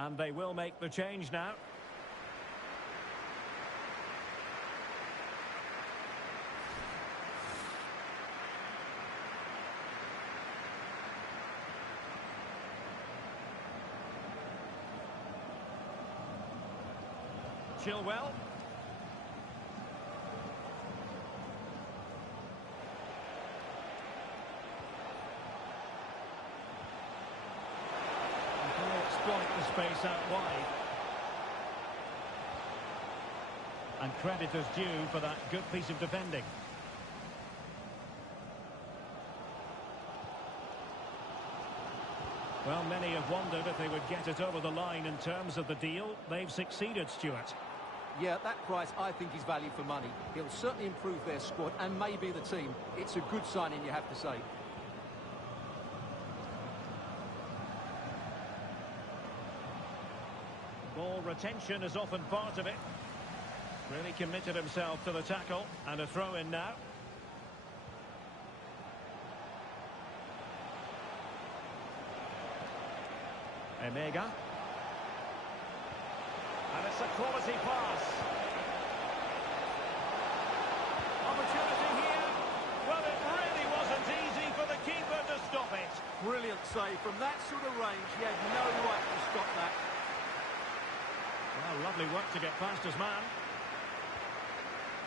And they will make the change now. Chilwell. Exploit the space out wide. And credit is due for that good piece of defending. Well, many have wondered if they would get it over the line in terms of the deal. They've succeeded, Stuart. Yeah, that price I think is value for money. It'll certainly improve their squad and maybe the team. It's a good signing, you have to say. Ball retention is often part of it. Really committed himself to the tackle. And a throw-in now. Emega. And it's a quality pass. Opportunity here. Well, it really wasn't easy for the keeper to stop it. Brilliant save. From that sort of range, he had no right to stop that. Well, lovely work to get past his man.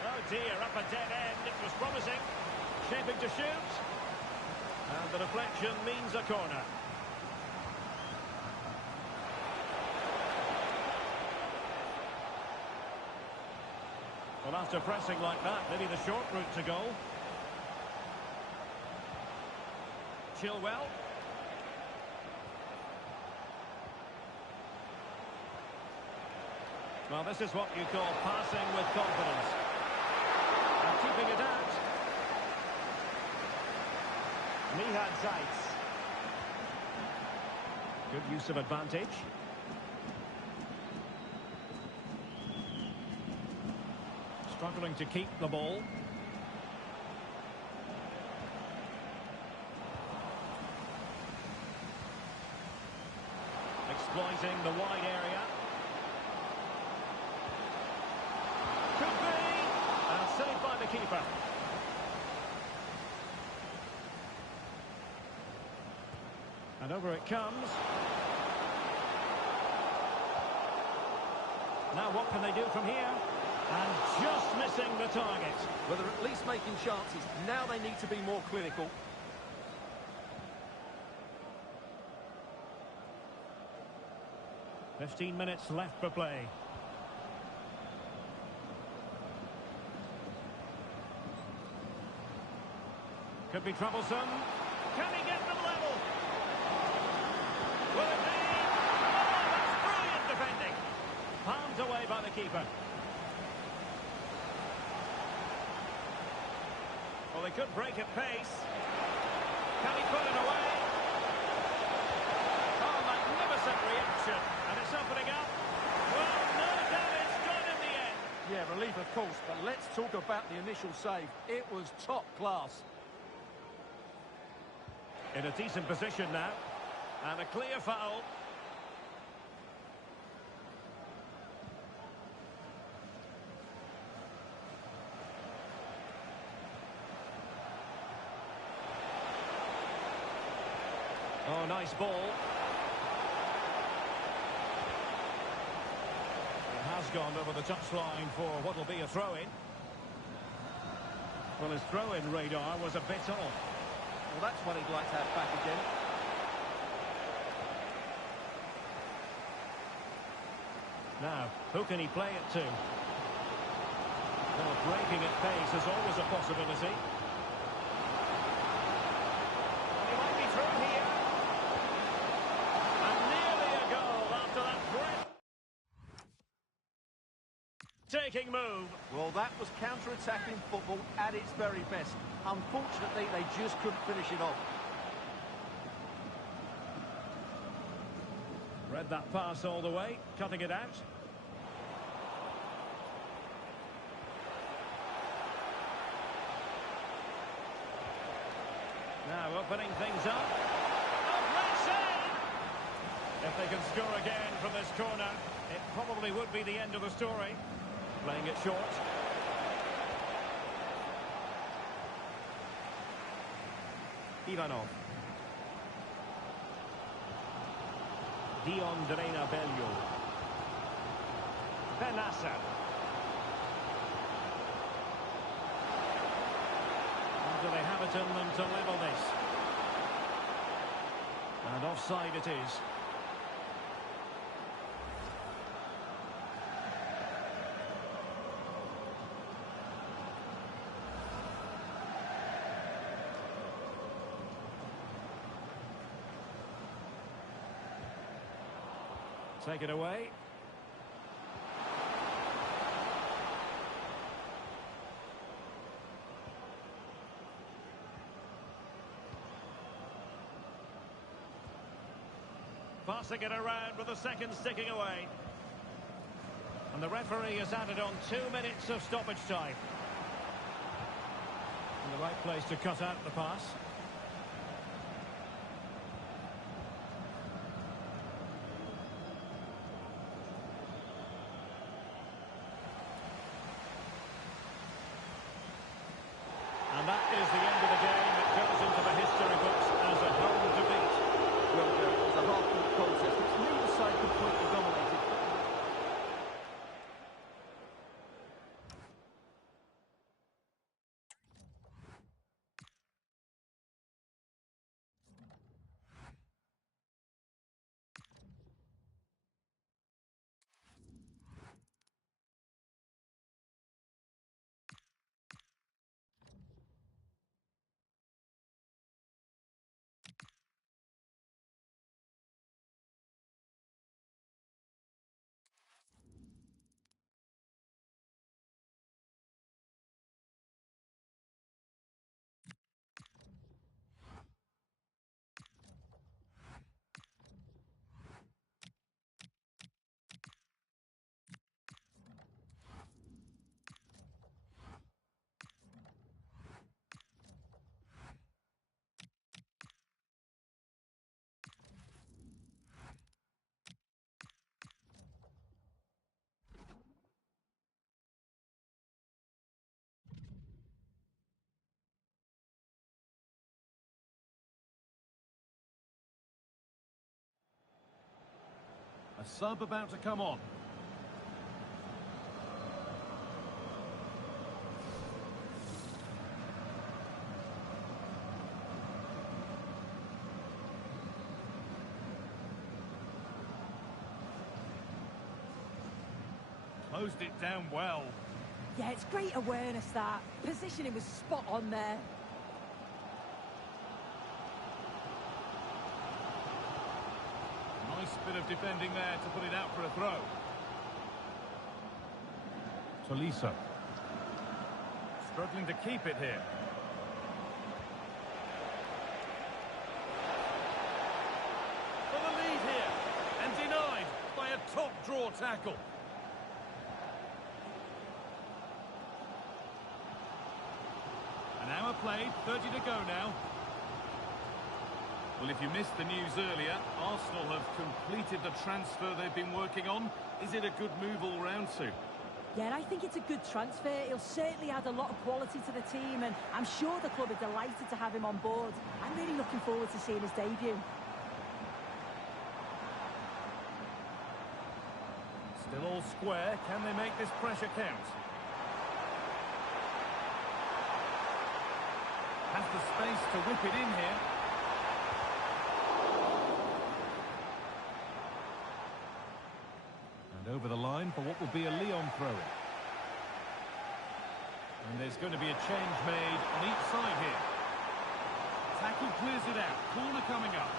Oh dear, up a dead end. It was promising. Shaping to shoot. And the deflection means a corner. Well, after pressing like that, maybe the short route to goal. Chilwell. Well, this is what you call passing with confidence. And keeping it out. Mihad Zaitz. Good use of advantage. Struggling to keep the ball. Exploiting the wide area. Could be! And saved by the keeper. And over it comes. Now what can they do from here? And just missing the target. Well, they're at least making chances. Now they need to be more clinical. "15 minutes left for play. Could be troublesome. Can he get them level? Will it be? Oh, that's brilliant defending. Palmed away by the keeper. Well, they could break at pace. Can he put it away? Oh, magnificent reaction. And it's opening up. Well, no damage done in the end. Yeah, relief of course, but let's talk about the initial save. It was top class. In a decent position now. And a clear foul. Oh, nice ball. It has gone over the touchline for what will be a throw-in. Well, his throw-in radar was a bit off. Well, that's what he'd like to have back again. Now, who can he play it to? Well, breaking at pace is always a possibility. And he might be through here. And nearly a goal after that breathtaking move. Well, that was counter-attacking football at its very best. Unfortunately, they just couldn't finish it off. Read that pass all the way, cutting it out. Now opening things up. Oh, great save! If they can score again from this corner, it probably would be the end of the story. Playing it short. Ivanov. Dion Drena Bello. Benassa. Do they have it in them to level this? And offside it is. Take it away. Passing it around with the seconds ticking away. And the referee has added on 2 minutes of stoppage time. In the right place to cut out the pass. And that is the end of the game. It goes into the history books as a home defeat. Well, it was a half-court contest which neither side completely dominated. A sub about to come on. Closed it down well. Yeah, it's great awareness, that. Positioning was spot on there. Nice bit of defending there to put it out for a throw. Tolisso. Struggling to keep it here. For the lead here. And denied by a top draw tackle. An hour played, 30 to go now. Well, if you missed the news earlier, Arsenal have completed the transfer they've been working on. Is it a good move all round, Sue? Yeah, I think it's a good transfer. He'll certainly add a lot of quality to the team, and I'm sure the club are delighted to have him on board. I'm really looking forward to seeing his debut. Still all square. Can they make this pressure count? Has the space to whip it in here. And over the line for what will be a Leon throw-in. And there's going to be a change made on each side here. Tackle clears it out. Corner coming up.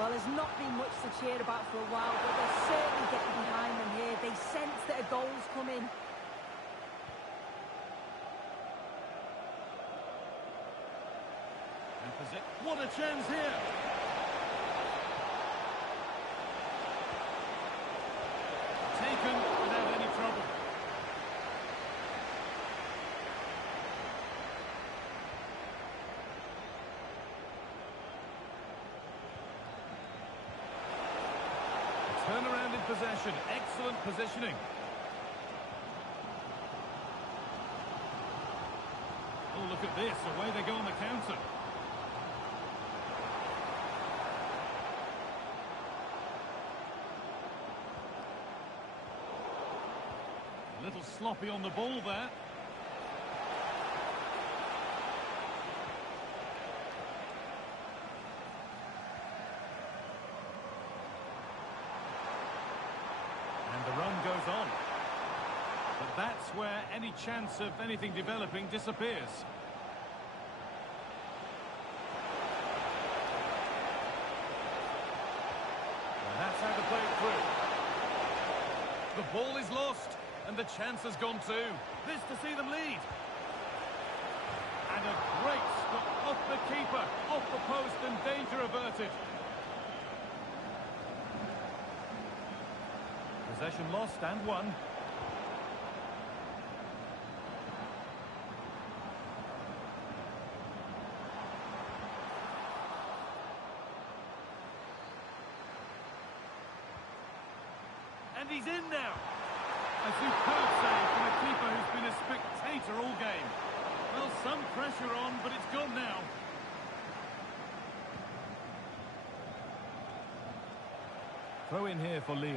Well, there's not been much to cheer about for a while, but they're certainly getting behind them here. They sense that a goal's coming. What a chance here! Taken without any trouble. possession. Excellent positioning. Oh, look at this. Away they go on the counter. A little sloppy on the ball there. And the run goes on. But that's where any chance of anything developing disappears. And that's how to play it through. The ball is lost, and the chance has gone too. This to see them lead. And a great stop off the keeper, off the post, and danger averted. Possession lost and won. And he's in now. A superb save from a keeper who's been a spectator all game. Well, some pressure on, but it's gone now. Throw in here for Lyon.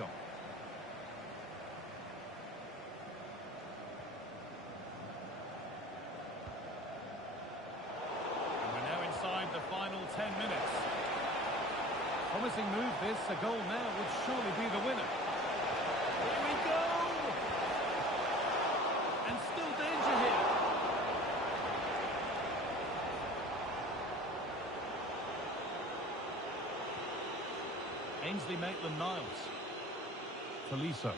And we're now inside the final 10 minutes. Promising move this. A goal now would surely be the winner. Here we go! And still danger here. Ainsley Maitland-Niles. Tolisso.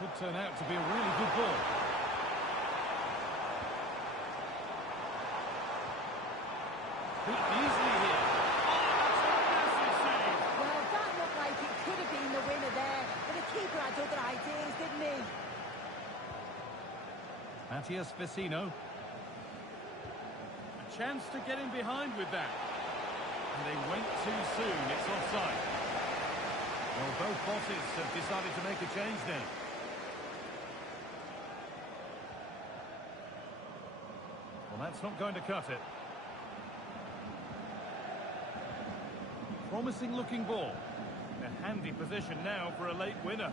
Could turn out to be a really good ball. Easily here. Oh, that's a massive save. Well, that looked like it could have been the winner there, but the keeper had other ideas, didn't he? Matthias Vecino. A chance to get in behind with that. And they went too soon. It's offside. Well, both bosses have decided to make a change now. Well, that's not going to cut it. Promising looking ball. A handy position now for a late winner.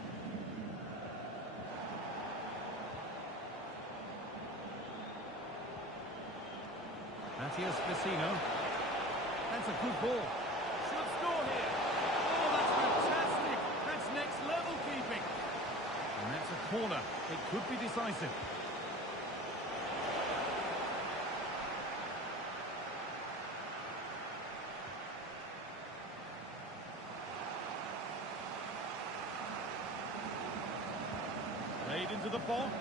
Matthias Vecino. That's a good ball. Should score here. Oh, that's fantastic. That's next level keeping. And that's a corner. It could be decisive. Played into the box.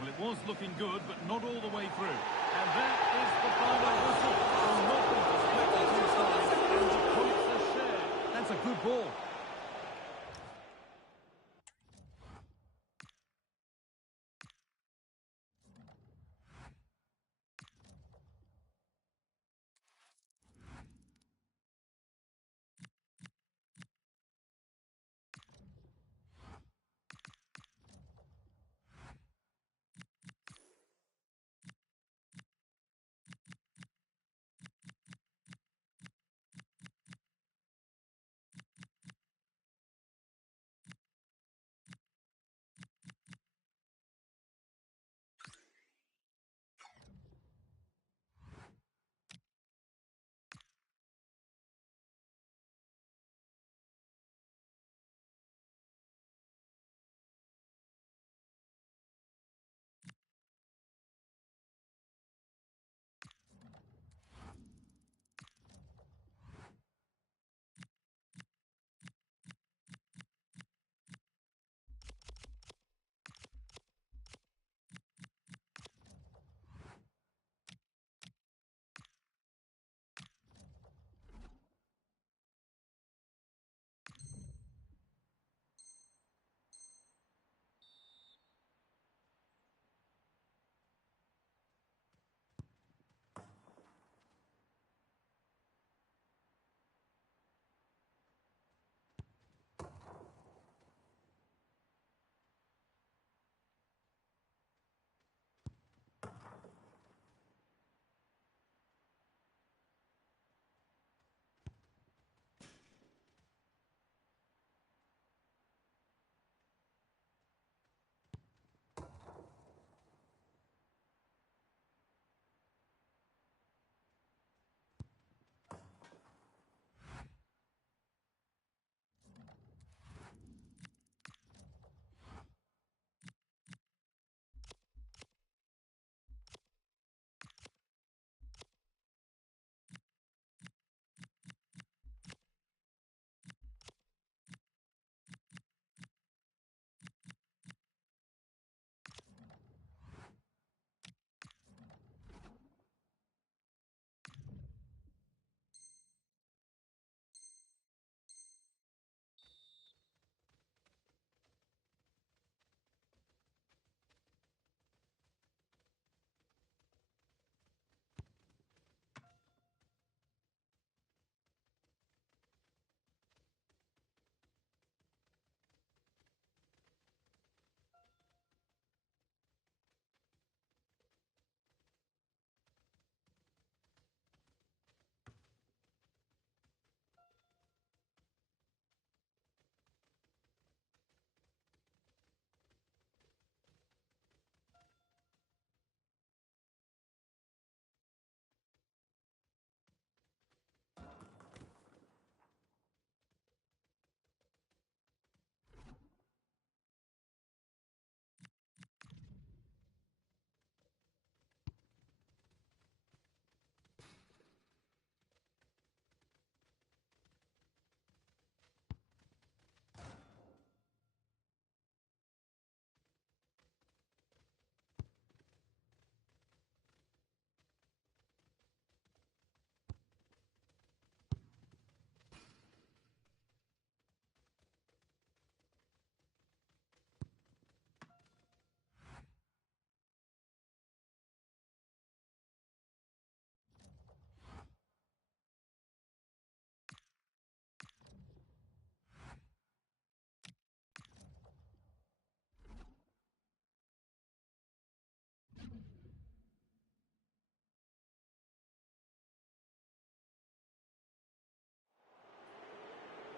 Well, it was looking good, but not all the way through. And that is the final whistle. So nothing to split the two sides, and the points are shared. That's a good ball.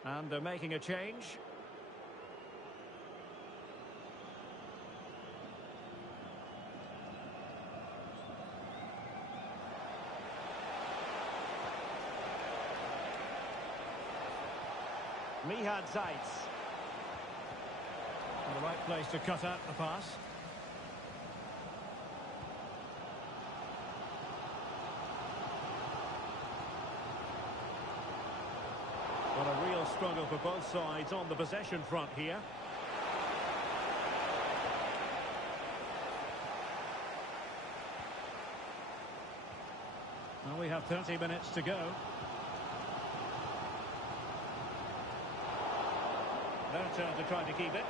And they're making a change. Mihad Zaitz. The right place to cut out the pass. Well, a real struggle for both sides on the possession front here. Well, we have 30 minutes to go. Their turn to try to keep it.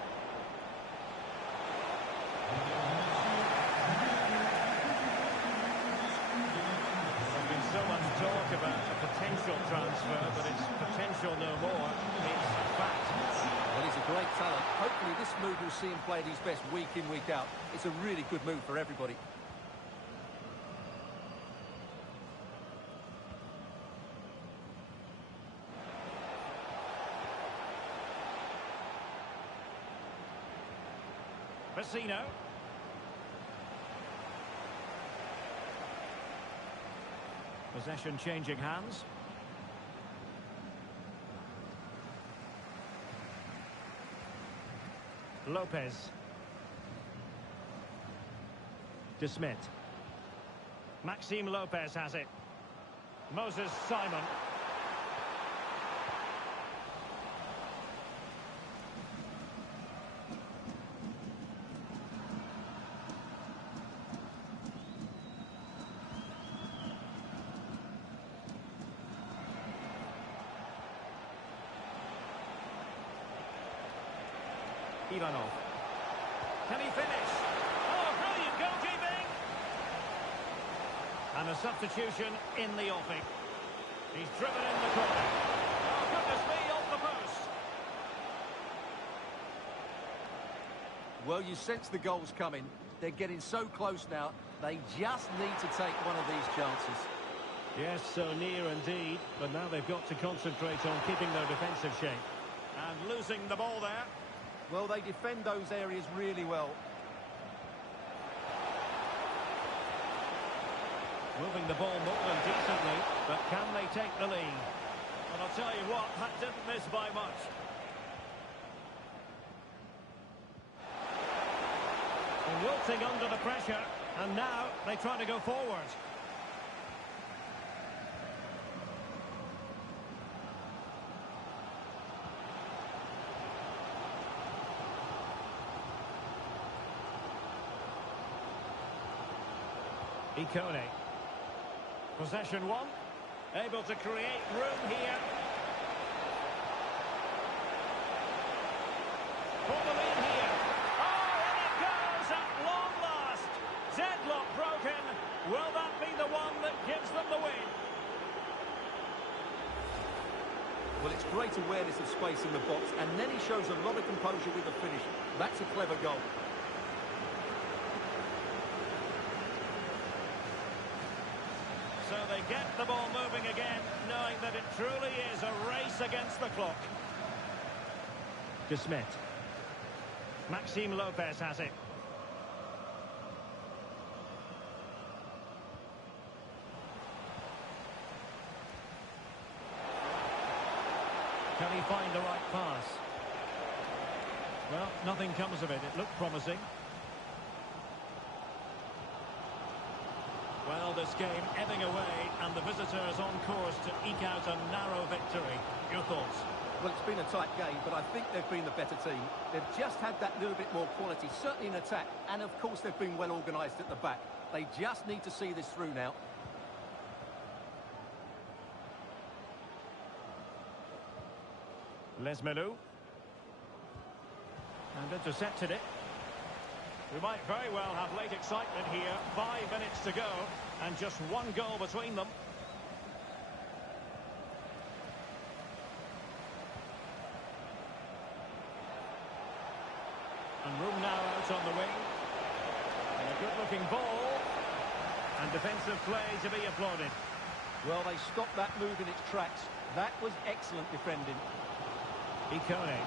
There's been so much talk about a potential transfer, but it's potential no more. It's fact. Well, he's a great talent. Hopefully this move will see him play at his best week in, week out. It's a really good move for everybody. Vecino. Possession changing hands. Lopez. De Smit. Maxime Lopez has it. Moses Simon. Ivanov. Can he finish? Oh, brilliant goalkeeping! And a substitution in the offing. He's driven in the corner. Oh, goodness me, off the post. Well, you sense the goals coming. They're getting so close now. They just need to take one of these chances. Yes, so near indeed. But now they've got to concentrate on keeping their defensive shape. And losing the ball there. Well, they defend those areas really well. Moving the ball more than decently, but can they take the lead? Well, I'll tell you what, that didn't miss by much. And wilting under the pressure, and now they try to go forward. Ikone. Possession one. Able to create room here. For the lead here. Oh, and it goes at long last. Deadlock broken. Will that be the one that gives them the win? Well, it's great awareness of space in the box, and then he shows a lot of composure with the finish. That's a clever goal. So they get the ball moving again, knowing that it truly is a race against the clock. De Smit. Maxime Lopez has it. Can he find the right pass? Well, nothing comes of it. It looked promising. Well, this game ebbing away, and the visitors on course to eke out a narrow victory. Your thoughts? Well, it's been a tight game, but I think they've been the better team. They've just had that little bit more quality, certainly in attack, and of course they've been well organised at the back. They just need to see this through now. Lesmelou. And intercepted it. We might very well have late excitement here. 5 minutes to go, and just one goal between them. And room now out on the wing. And a good-looking ball. And defensive play to be applauded. Well, they stopped that move in its tracks. That was excellent defending. Ikone.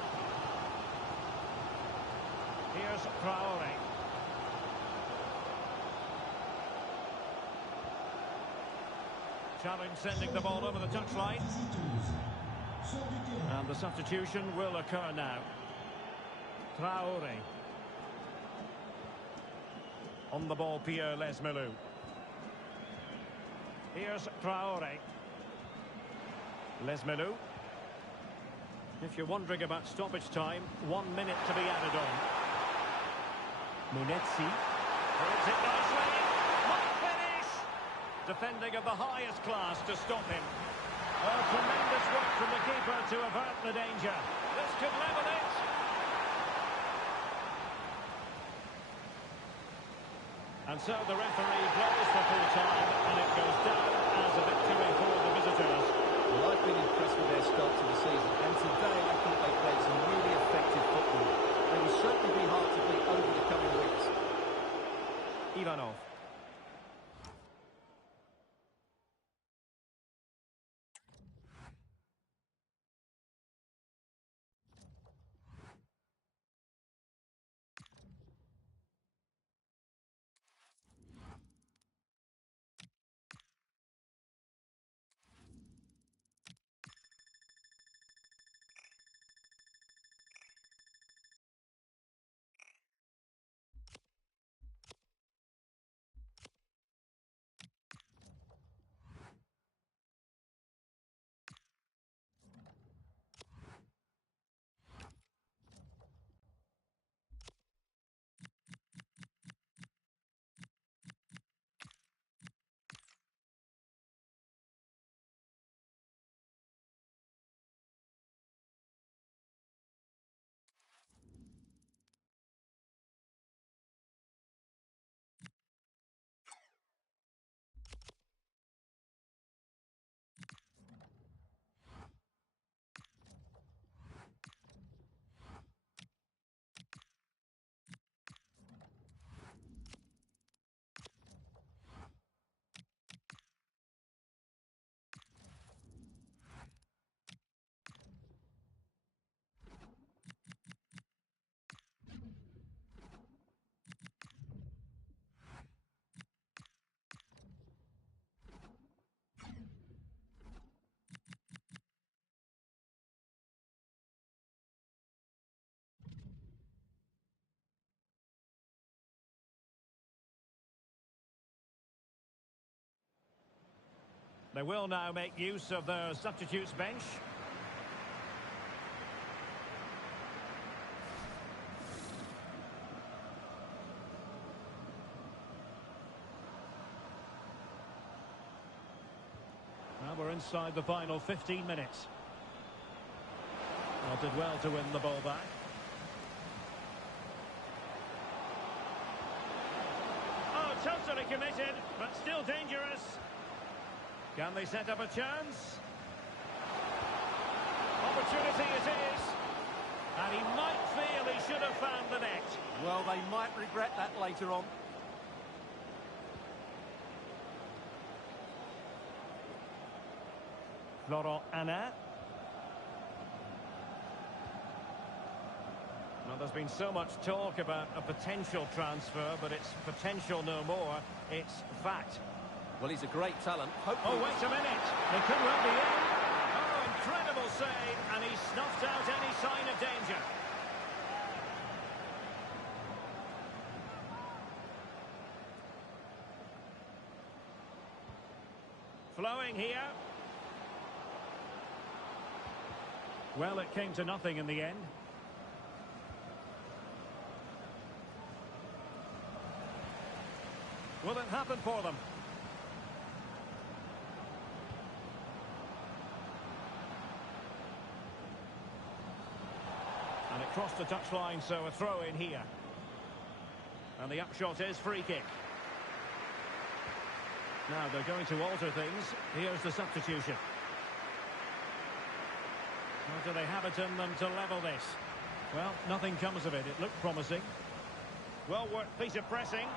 Here's Traore. Challenge sending the ball over the touchline. And the substitution will occur now. Traore. On the ball, Pierre Lesmelou. Here's Traore. Lesmelou. If you're wondering about stoppage time, 1 minute to be added on. Munetsi. Holds it nicely. Might finish! Defending of the highest class to stop him. Oh, tremendous work from the keeper to avert the danger. This could level it. And so the referee blows for full time, and it goes down as a victory for the visitors. Well, I've been impressed with their start to the season, and today I thought they played some really effective football. They will certainly be hard to beat over the coming weeks. Ivanov. They will now make use of their substitutes bench. Now we're inside the final 15 minutes. Well, did well to win the ball back. Oh, totally committed, but still dangerous. Can they set up a chance? Opportunity it is. And he might feel he should have found the net. Well, they might regret that later on. Florent Anna. Well, there's been so much talk about a potential transfer, but it's potential no more. It's fact. Well, he's a great talent. Oh, wait a minute. They could well be in. Oh, incredible save, and he snuffed out any sign of danger. Flowing here. Well, it came to nothing in the end. Will it happen for them? And it crossed the touchline, so a throw in here. And the upshot is free kick. Now they're going to alter things. Here's the substitution. Or do they have it in them to level this? Well, nothing comes of it. It looked promising. Well worked piece of pressing.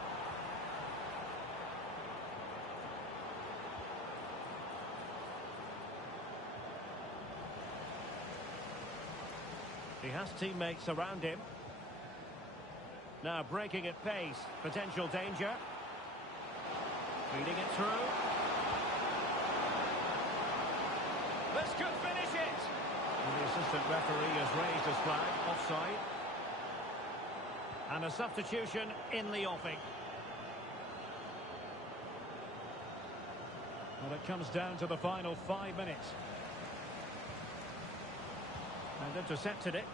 He has teammates around him. Now breaking at pace. Potential danger. Feeding it through. This could finish it. And the assistant referee has raised his flag. Offside. And a substitution in the offing. Well, it comes down to the final 5 minutes. And intercepted it.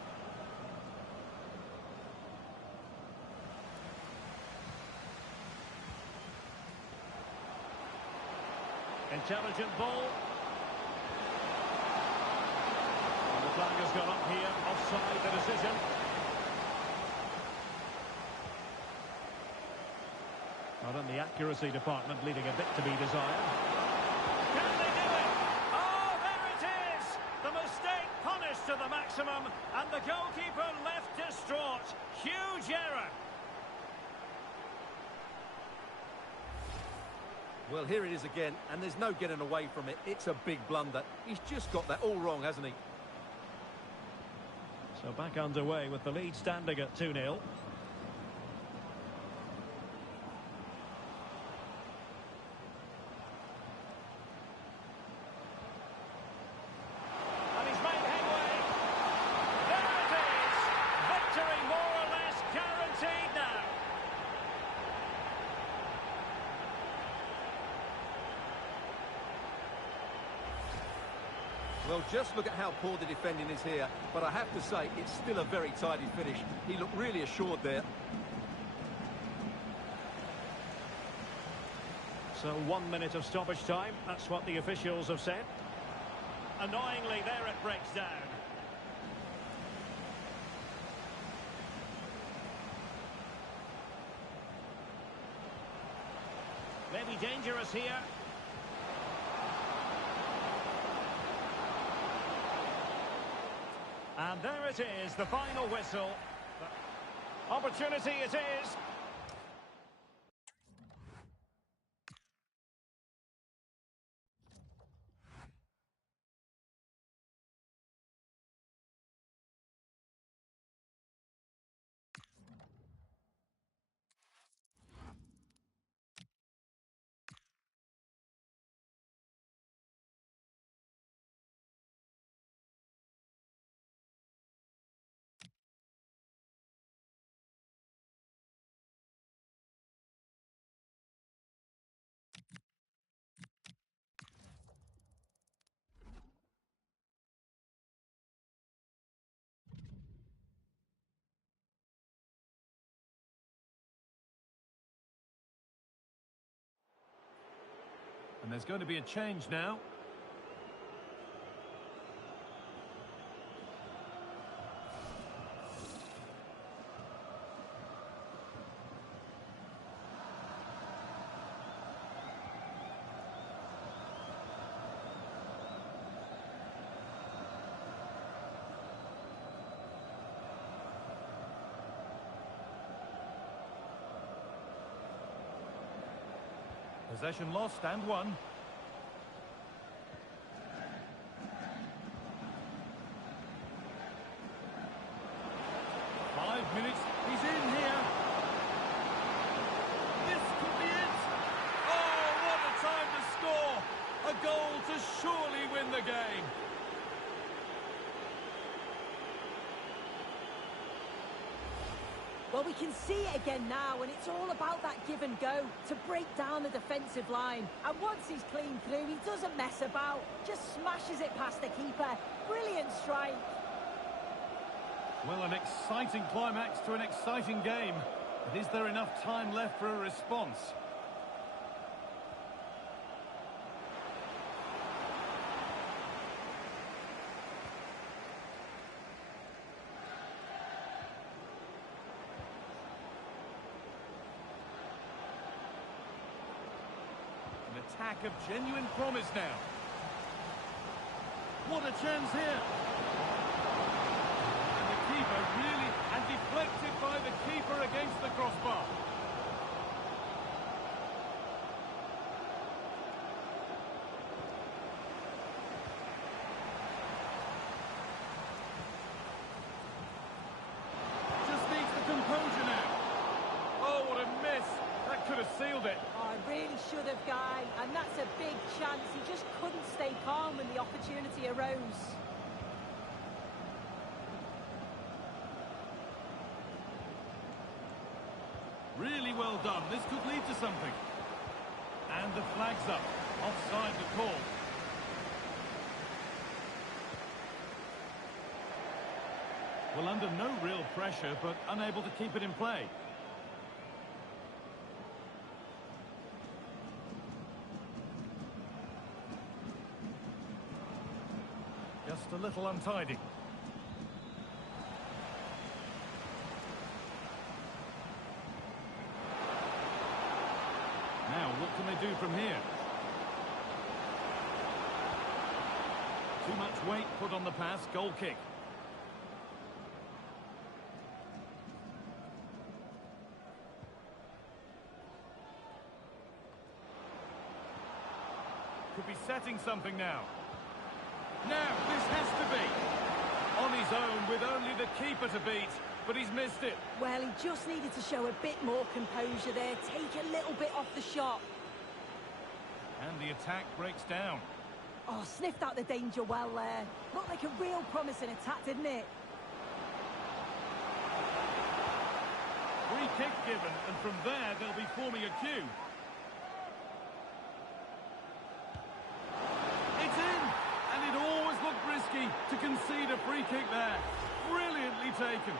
Intelligent ball. And the flag has gone up here. Offside, the decision. Not in the accuracy department, leaving a bit to be desired. Can they do it? Oh, there it is! The mistake punished to the maximum, and the goalkeeper left distraught. Huge error. Well, here it is again, and there's no getting away from it. It's a big blunder. He's just got that all wrong, hasn't he? So back underway with the lead standing at 2-0. And he's made headway. There it is. Victory more or less guaranteed now. Well, just look at how poor the defending is here. But I have to say, it's still a very tidy finish. He looked really assured there. So 1 minute of stoppage time. That's what the officials have said. Annoyingly, there it breaks down. Maybe dangerous here. And there it is, the final whistle. Opportunity it is. And there's going to be a change now. Possession lost and won. Minutes, he's in here. This could be it. Oh, what a time to score. A goal to surely win the game. Well, we can see it again now, and it's all about that give and go to break down the defensive line. And once he's clean through, he doesn't mess about, just smashes it past the keeper. Brilliant strike. Well, an exciting climax to an exciting game. But is there enough time left for a response? An attack of genuine promise now. What a chance here. Really, and deflected by the keeper against the crossbar. field it. Oh, I really should have, Guy. And that's a big chance. He just couldn't stay calm when the opportunity arose. Really well done. This could lead to something. And the flag's up. Offside the call. Well, under no real pressure, but unable to keep it in play. Just a little untidy. Now, what can they do from here? Too much weight put on the pass, goal kick. Could be setting something now. Now, this has to be. On his own, with only the keeper to beat, but he's missed it. Well, he just needed to show a bit more composure there, take a little bit off the shot. And the attack breaks down. Oh, sniffed out the danger well there. Looked like a real promising attack, didn't it? Free kick given, and from there they'll be forming a queue. It's in! And it always looked risky to concede a free kick there. Brilliantly taken.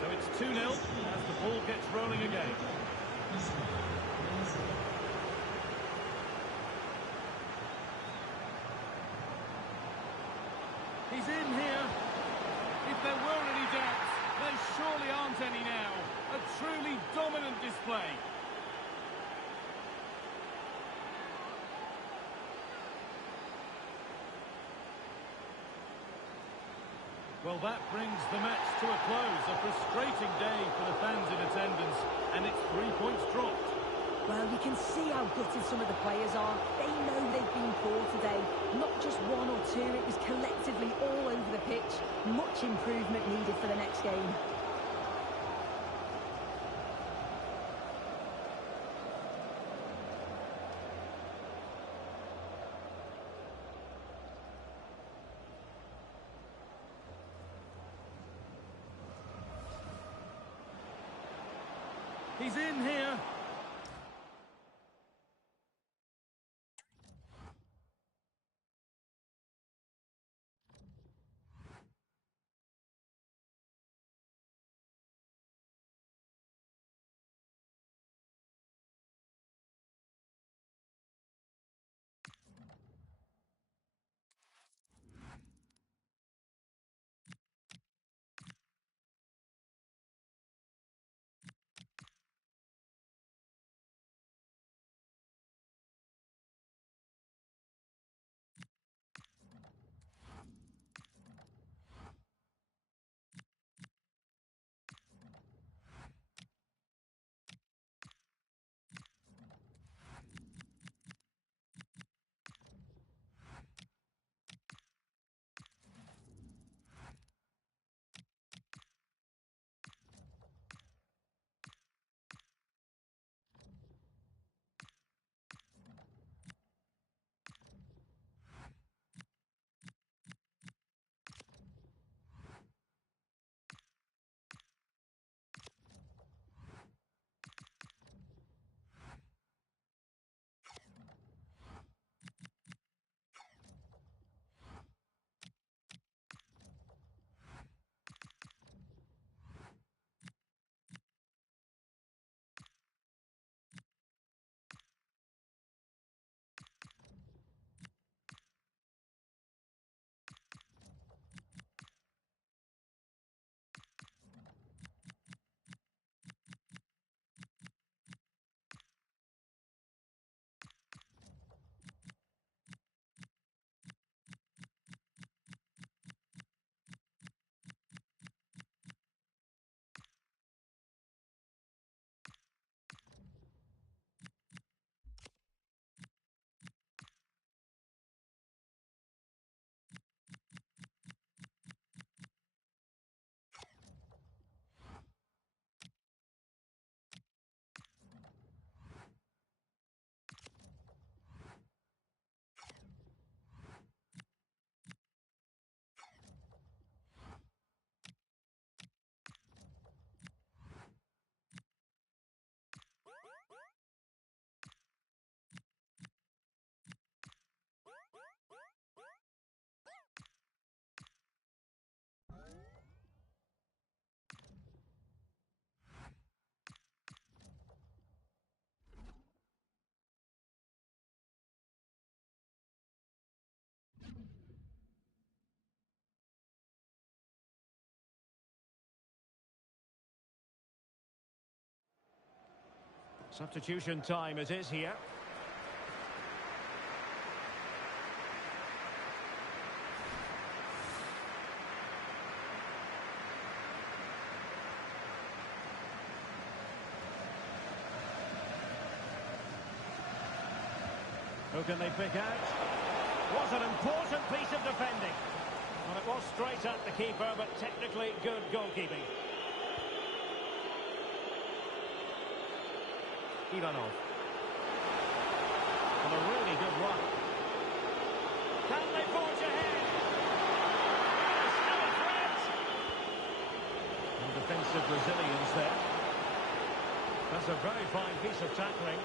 So it's 2-0 as the ball gets rolling again. He's in here. If there were any doubts, there surely aren't any now. A truly dominant display. Well, that brings the match to a close. A frustrating day for the fans in attendance, and it's 3 points dropped. Well, you can see how gutted some of the players are. They know they've been poor today. Not just one or two, it was collectively all over the pitch. Much improvement needed for the next game. He's in here. Substitution time it is here. Who can they pick out? Was an important piece of defending. Well, it was straight at the keeper, but technically good goalkeeping. Ivanov. And a really good run. Can they forge ahead? Still a threat. And defensive resilience there. That's a very fine piece of tackling.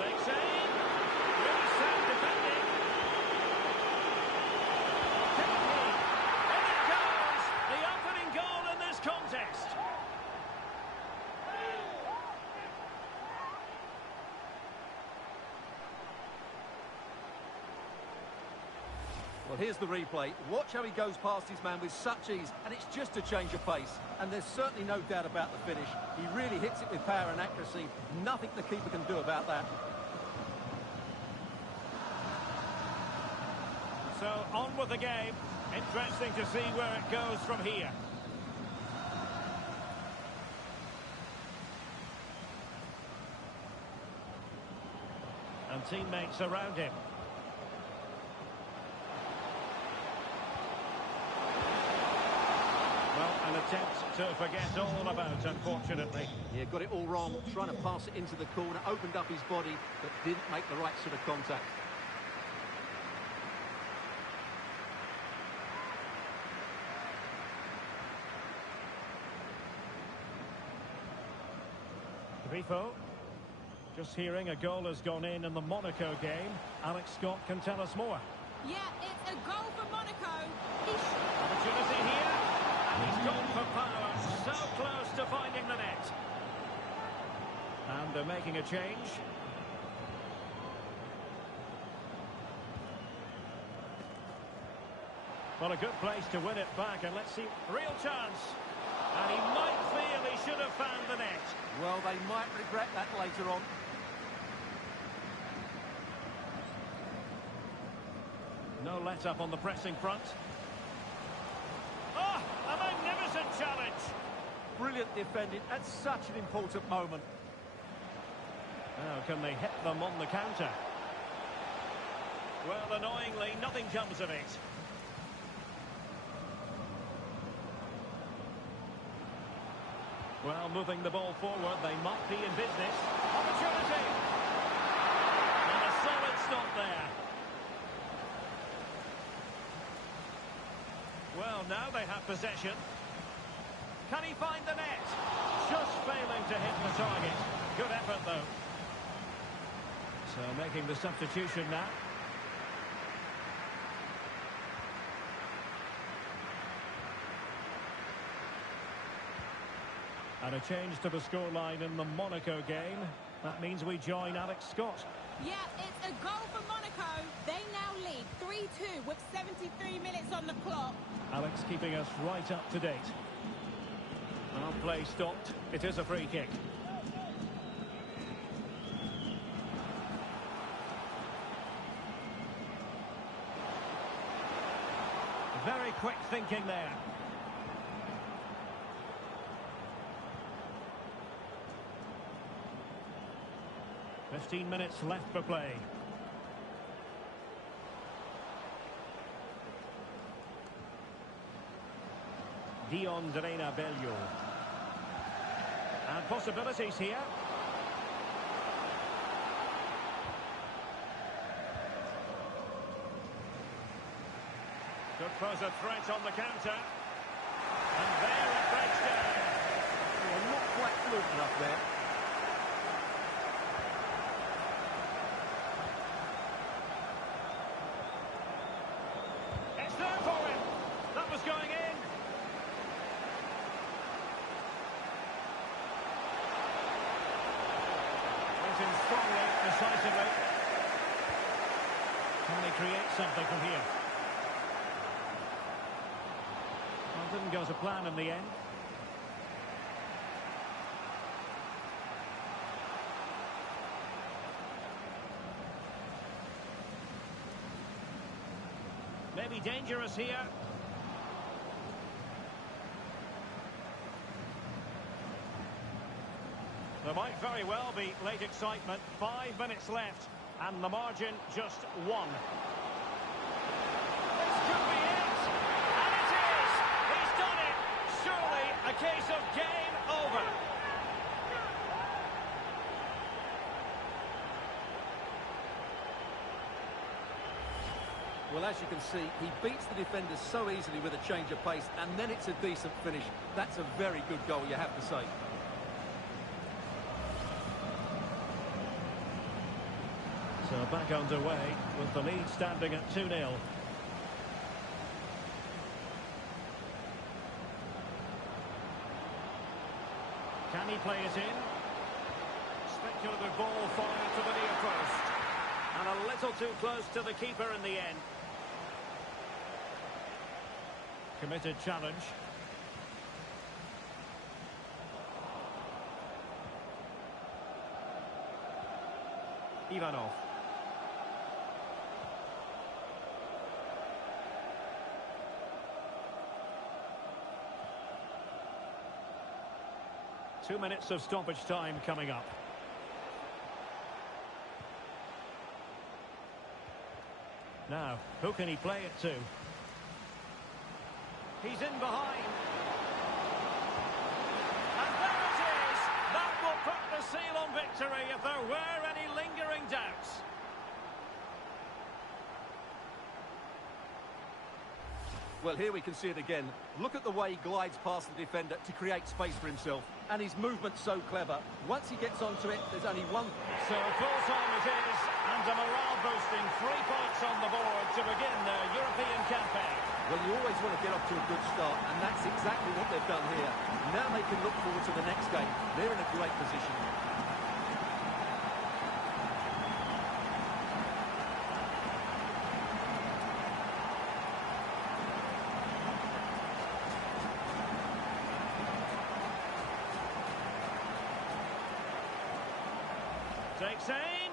Takes aim. Really sound defending. Kiki. In it goes. The opening goal in this contest. Well, here's the replay. Watch how he goes past his man with such ease, and it's just a change of pace. And there's certainly no doubt about the finish. He really hits it with power and accuracy. Nothing the keeper can do about that. So, on with the game. Interesting to see where it goes from here. And teammates around him. An attempt to forget all about, unfortunately. Yeah, got it all wrong. Trying to pass it into the corner, opened up his body, but didn't make the right sort of contact. Grifo. Just hearing a goal has gone in the Monaco game. Alex Scott can tell us more. Yeah, it's a goal for Monaco. Opportunity here. And he's gone for power, so close to finding the net. And they're making a change. Well, a good place to win it back, and let's see, real chance. And he might feel he should have found the net. Well, they might regret that later on. No let-up on the pressing front. Oh, a magnificent challenge. Brilliant defending at such an important moment. Now, can they hit them on the counter? Well, annoyingly, nothing comes of it. Well, moving the ball forward, they might be in business. Opportunity! And a solid stop there. Well, now they have possession. Can he find the net? Just failing to hit the target. Good effort, though. So making the substitution now. And a change to the scoreline in the Monaco game. That means we join Alex Scott. Yeah, it's a goal for Monaco. They now lead 3-2 with 73 minutes on the clock. Alex keeping us right up to date. Now play stopped. It is a free kick. Very quick thinking there. "15 minutes left for play. Dinama. And possibilities here. Could pose a threat on the counter. And there it breaks down. Well, not quite fluent enough there. It's there for him. That was going in. Went in strongly, decisively. Can they create something from here? Well, didn't go to plan in the end. Maybe dangerous here. There might very well be late excitement. 5 minutes left, and the margin just 1. This could be it, and it is! He's done it! Surely a case of game over. Well, as you can see, he beats the defenders so easily with a change of pace, and then it's a decent finish. That's a very good goal, you have to say. So back underway with the lead standing at 2-0. Can he play it in? Speculative ball fired to the near post. And a little too close to the keeper in the end. Committed challenge. Ivanov. Two minutes of stoppage time coming up. Now, who can he play it to? He's in behind. And there it is! That will put the seal on victory if there were any lingering doubts. Well, here we can see it again. Look at the way he glides past the defender to create space for himself. And his movement's so clever. Once he gets onto it, there's only one. So full time it is, and a morale-boosting 3 points on the board to begin their European campaign. Well, you always want to get off to a good start, and that's exactly what they've done here. Now they can look forward to the next game. They're in a great position. Takes aim.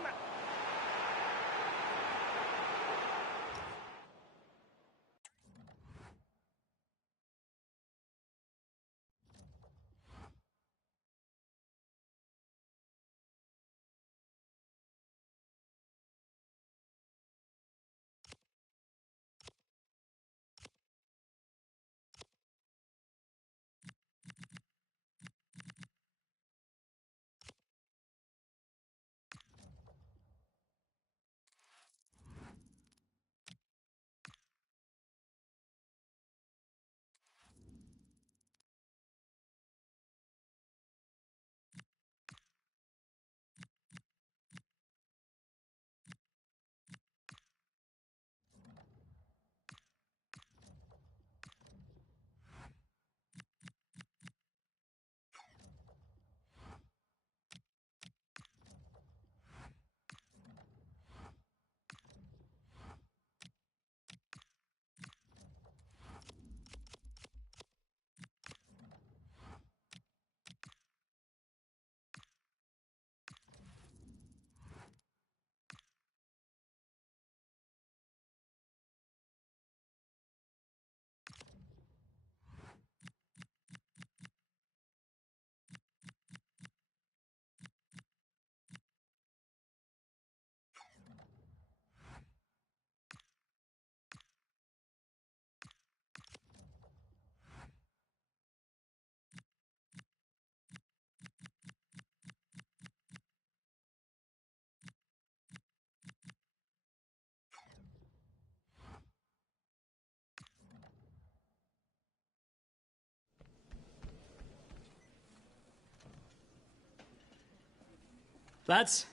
Lads?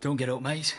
Don't get up, mate.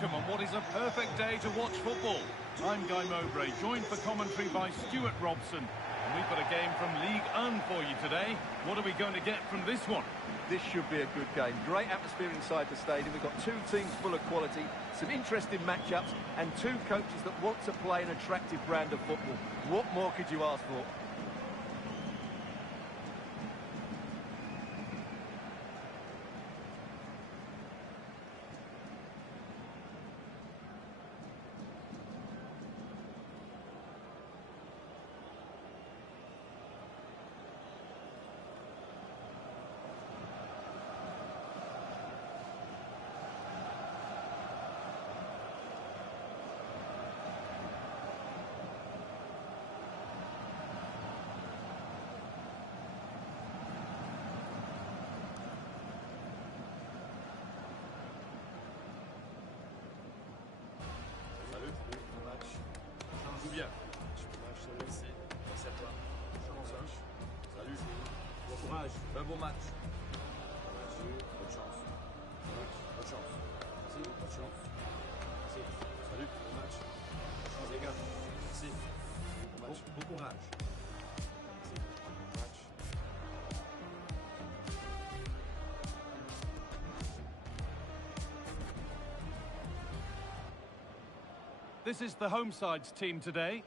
welcome on what is a perfect day to watch football. I'm Guy Mowbray, joined for commentary by Stuart Robson. And we've got a game from League 1 for you today. What are we going to get from this one? This should be a good game. Great atmosphere inside the stadium. We've got two teams full of quality, some interesting matchups, and two coaches that want to play an attractive brand of football. What more could you ask for? Salut, bon match. Joue bien. Match, c'est merci à toi. Salut, bon courage. Un bon match. Bonne chance. Bonne chance. Merci, bonne chance. Merci. Salut, bon match. Bonne chance les gars. Merci. Bon match. Bon courage. Merci. Bon match. This is the home side's team today.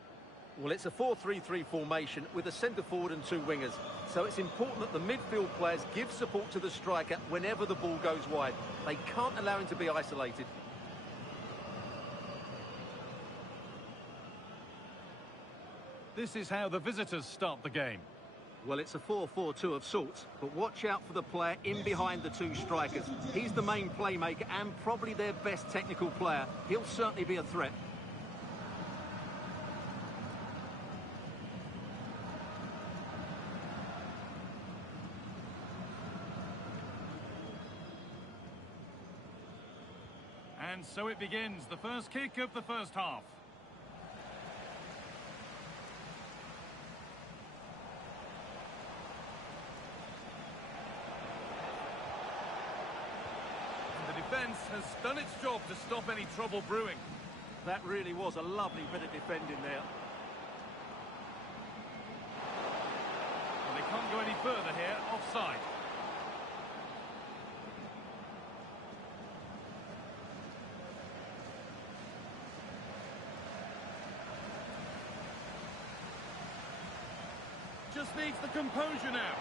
Well, it's a 4-3-3 formation with a centre forward and two wingers. So it's important that the midfield players give support to the striker whenever the ball goes wide. They can't allow him to be isolated. This is how the visitors start the game. Well, it's a 4-4-2 of sorts, but watch out for the player in behind the two strikers. He's the main playmaker and probably their best technical player. He'll certainly be a threat. And so it begins, the first kick of the first half. And the defence has done its job to stop any trouble brewing. That really was a lovely bit of defending there. Well, they can't go any further here, offside. Just needs the composure now.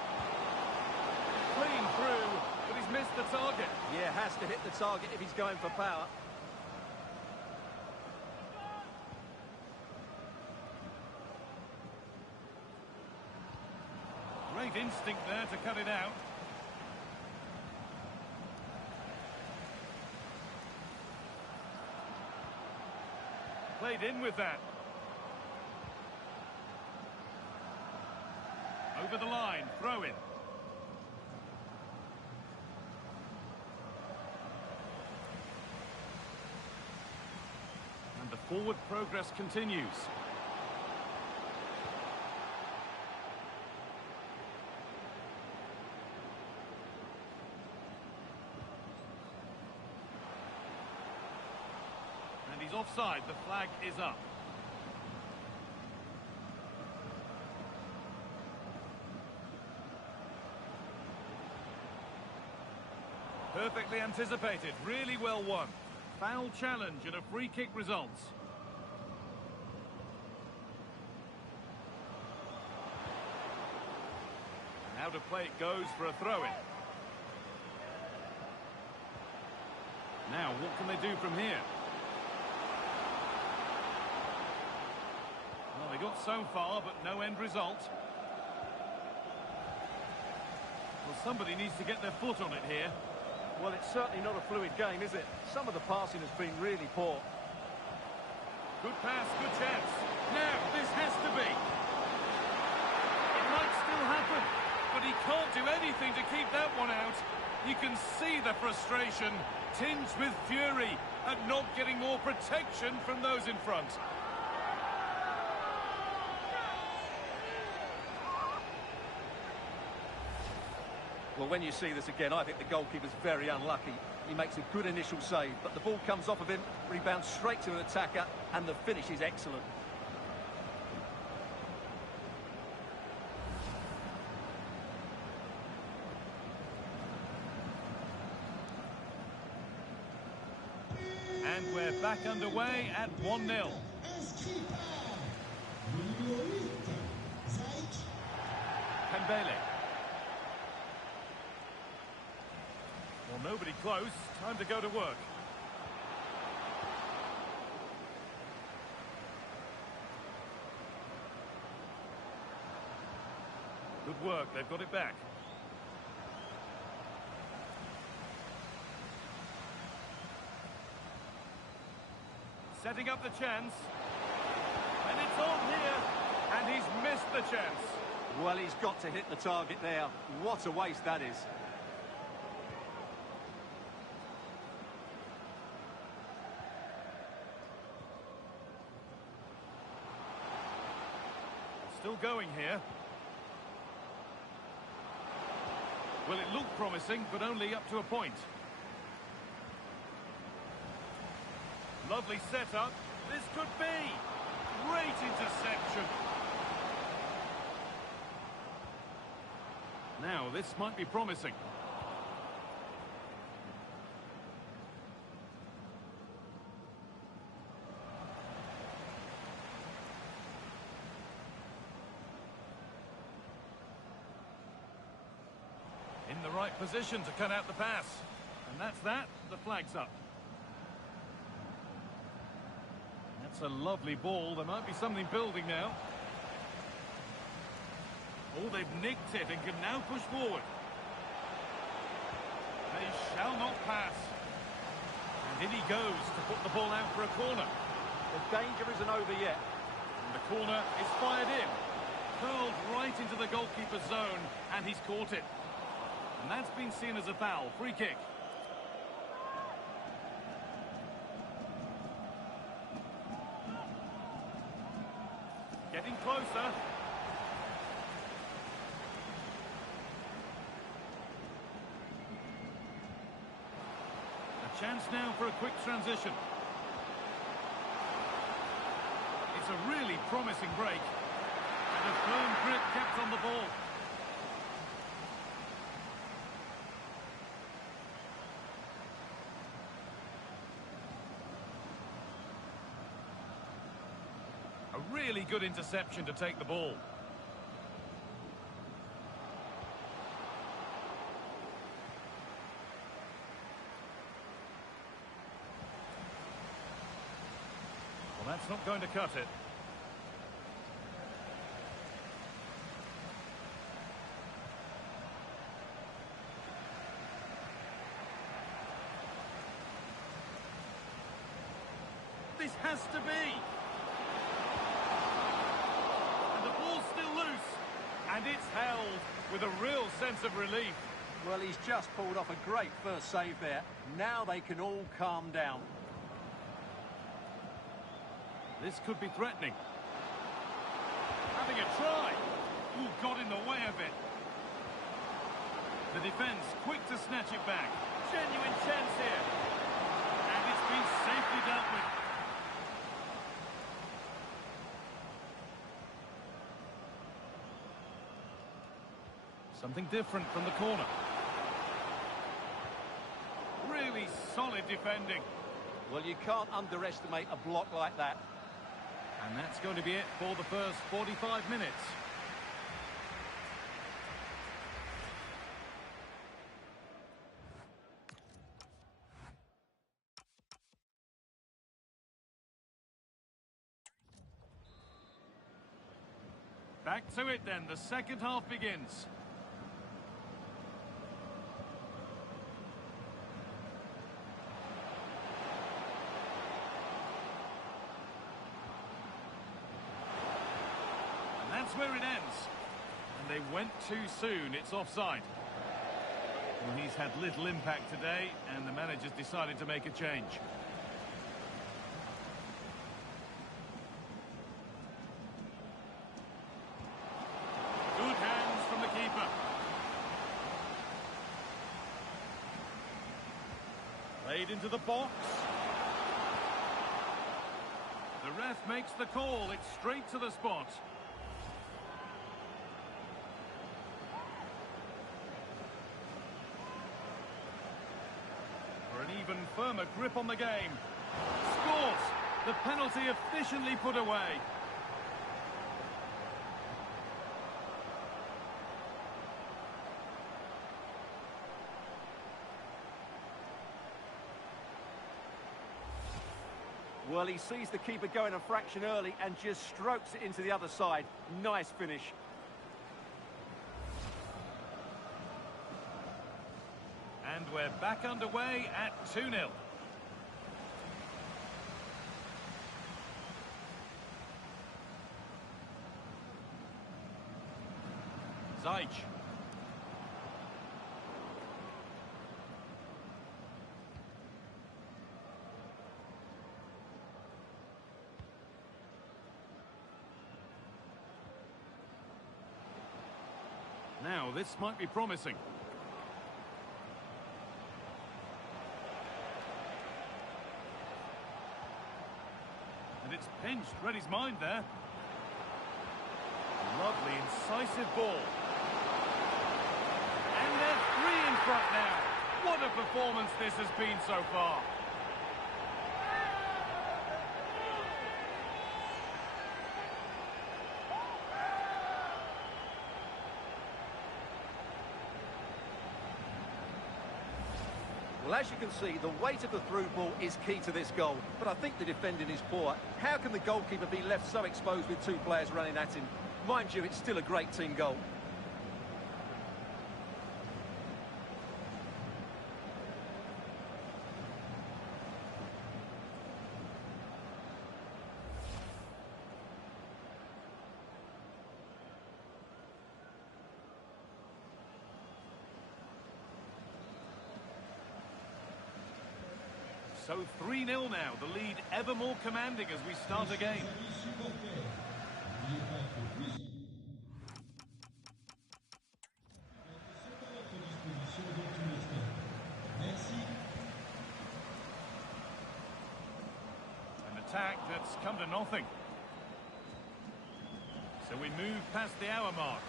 Clean through, but he's missed the target. Yeah, has to hit the target if he's going for power. Great instinct there to cut it out. Played in with that. Over the line, throw in. And the forward progress continues. And he's offside, the flag is up. Perfectly anticipated, really well won. Foul challenge and a free kick results. And out of play it goes for a throw-in. Now, what can they do from here? Well, they got so far, but no end result. Well, somebody needs to get their foot on it here. Well, it's certainly not a fluid game, is it? Some of the passing has been really poor. Good pass, good chance. Now, this has to be. It might still happen, but he can't do anything to keep that one out. You can see the frustration, tinged with fury, at not getting more protection from those in front. Well, when you see this again, I think the goalkeeper's very unlucky. He makes a good initial save, but the ball comes off of him, rebounds straight to an attacker, and the finish is excellent. And we're back underway at 1-0. Pembele. Well, nobody close. Time to go to work. Good work. They've got it back. Setting up the chance. And it's on here. And he's missed the chance. Well, he's got to hit the target there. What a waste that is. Still going here. Well, it looked promising, but only up to a point. Lovely setup. This could be. Great interception. Now, this might be promising. In the right position to cut out the pass. And that's that. The flag's up. That's a lovely ball. There might be something building now. Oh, they've nicked it and can now push forward. They shall not pass. And in he goes to put the ball out for a corner. The danger isn't over yet. And the corner is fired in. Curled right into the goalkeeper's zone, and he's caught it. And that's been seen as a foul. Free kick. Getting closer. A chance now for a quick transition. It's a really promising break. And a firm grip kept on the ball. A really good interception to take the ball. Well, that's not going to cut it. This has to be. And the ball's still loose. And it's held with a real sense of relief. Well, he's just pulled off a great first save there. Now they can all calm down. This could be threatening. Having a try. Ooh, got in the way of it. The defence quick to snatch it back. Genuine chance here. And it's been safely dealt with. Something different from the corner. Really solid defending. Well, you can't underestimate a block like that. And that's going to be it for the first 45 minutes. Back to it then, the second half begins. That's where it ends. And they went too soon. It's offside. Well, he's had little impact today, and the manager's decided to make a change. Good hands from the keeper. Played into the box. The ref makes the call. It's straight to the spot. For an even firmer grip on the game. Scores! The penalty efficiently put away. Well, he sees the keeper going a fraction early and just strokes it into the other side. Nice finish. And we're back underway at 2-0. Zajc. Now, this might be promising. And it's pinched, read his mind there. Lovely, incisive ball. And they're 3 in front now. What a performance this has been so far. Well, as you can see, the weight of the through ball is key to this goal. But I think the defending is poor. How can the goalkeeper be left so exposed with 2 players running at him? Mind you, it's still a great team goal. So 3-0 now, the lead ever more commanding as we start again. An attack that's come to nothing. So we move past the hour mark.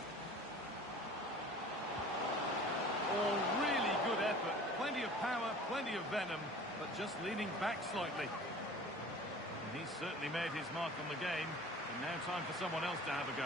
Oh, really good effort. Plenty of power, plenty of venom, but just leaning back slightly. And he's certainly made his mark on the game, and now time for someone else to have a go.